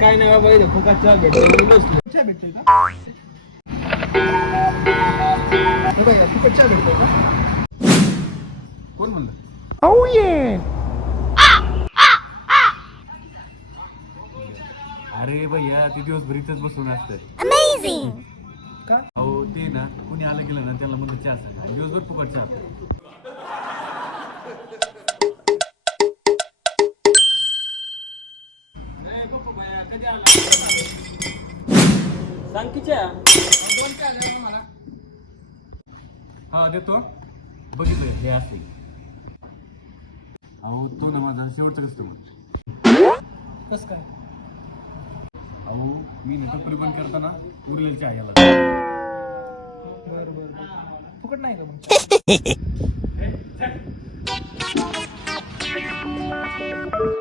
काय नाही बाबा इथे फुकट चहा भेटते म्हणून बसलो. चहा भेटते का? हे बघा, फुकट चहा भेटते का? कोण म्हणलं? अरे भैया ते दिवसभर इथंच बसून असतात. का? अहो ते ना कुणी आलं गेलं ना त्याला म्हणतात चहा सांगा, दिवसभर फुकट चहा. सांग की चहा. दोन चहा द्या मला. हा देतो. बघितलं हे असते. अहो तू ना माझा शेवटचा कस्टमर. कसं काय? अहो मी टपरी बंद करताना उरलेला चहा याला. बरं फुकट नाही का मग?